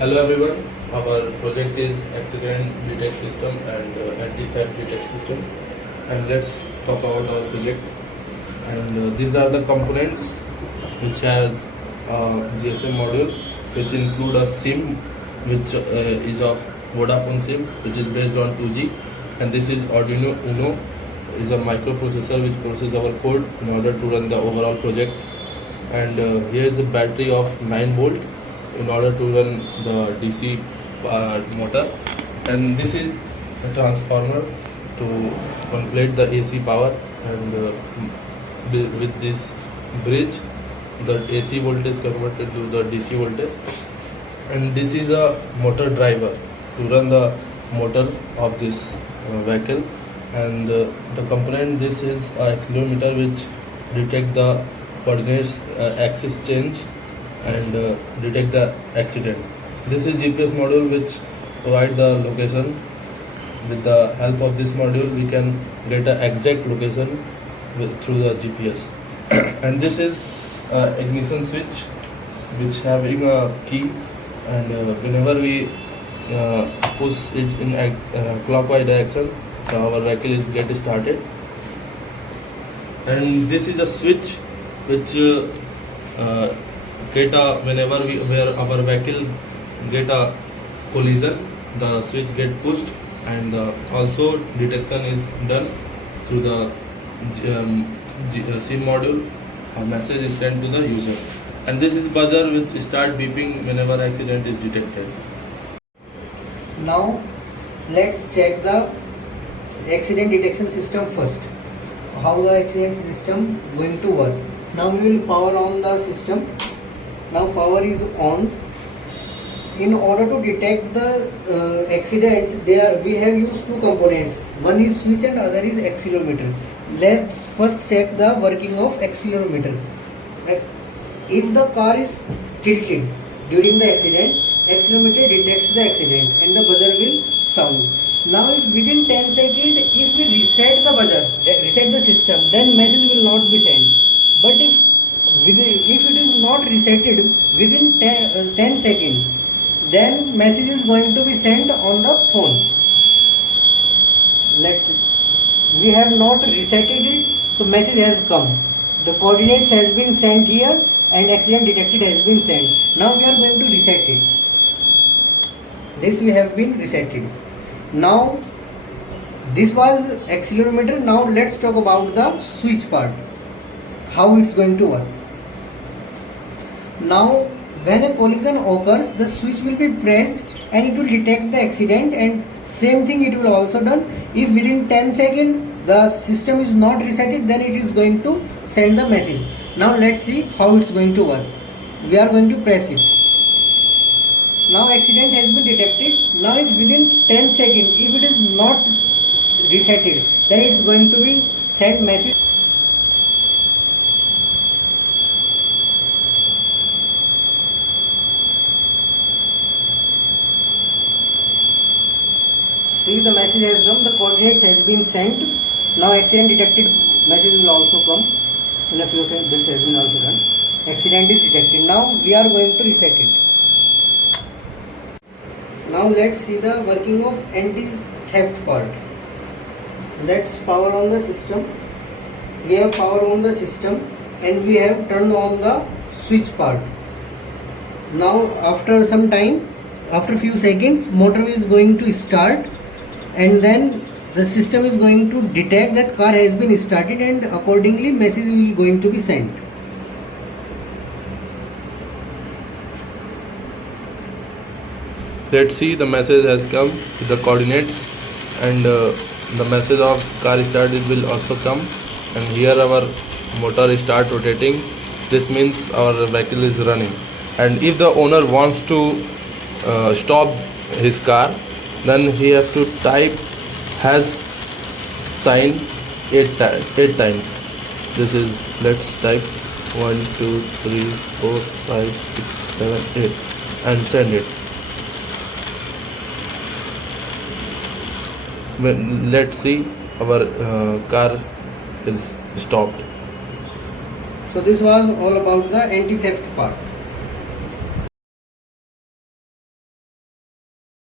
Hello everyone, our project is accident detect system and anti-theft detect system, and let's talk about our project. And these are the components which has a GSM module, which include a SIM which is of Vodafone SIM, which is based on 2G, and this is Arduino Uno, is a microprocessor which processes our code in order to run the overall project. And here is a battery of 9 volt in order to run the DC motor, and this is a transformer to complete the AC power. And with this bridge, the AC voltage converted to the DC voltage, and this is a motor driver to run the motor of this vehicle. And the component, this is a accelerometer which detect the coordinates axis change and detect the accident. This is GPS module which provide the location. With the help of this module we can get an exact location through the GPS. And this is ignition switch which having a key, and whenever we push it in clockwise direction, our vehicle is get started. And this is a switch which get a, whenever where our vehicle get a collision, the switch get pushed, and also detection is done through the SIM module. A message is sent to the user, and this is buzzer which start beeping whenever accident is detected. Now let's check the accident detection system first. How the accident system going to work. Now we will power on the system. Now power is on. In order to detect the accident, we have used two components. One is switch and other is accelerometer. Let's first check the working of accelerometer. If the car is tilted during the accident, accelerometer detects the accident and the buzzer will sound. Now if within 10 seconds, if we reset the buzzer, reset the system, then message will not be sent. But if it is not resetted within 10 seconds, then message is going to be sent on the phone. We have not resetted it, so message has come. The coordinates has been sent here and accident detected has been sent. Now we are going to reset it. This we have been resetted. Now this was accelerometer. Now let's talk about the switch part, how it's going to work. Now when a collision occurs, the switch will be pressed and it will detect the accident, and same thing it will also done. If within 10 seconds the system is not resetted, then it is going to send the message. Now let's see how it's going to work. We are going to press it. Now accident has been detected. Now if within 10 seconds, if it is not resetted, then it is going to be sent message. See, the message has come, the coordinates has been sent. Now accident detected message will also come. In a few seconds this has been also done. Accident is detected. Now we are going to reset it. Now let's see the working of anti-theft part. Let's power on the system. We have power on the system and we have turned on the switch part. Now after some time, after few seconds, motor is going to start, and then the system is going to detect that car has been started, and accordingly message will going to be sent. Let's see, the message has come with the coordinates, and the message of car started will also come, and here our motor start rotating. This means our vehicle is running, and if the owner wants to stop his car, then he have to type has sign 8 times. This is, let's type 1 2 3 4 5 6 7 8 and send it. Let's see, our car is stopped. So this was all about the anti-theft part.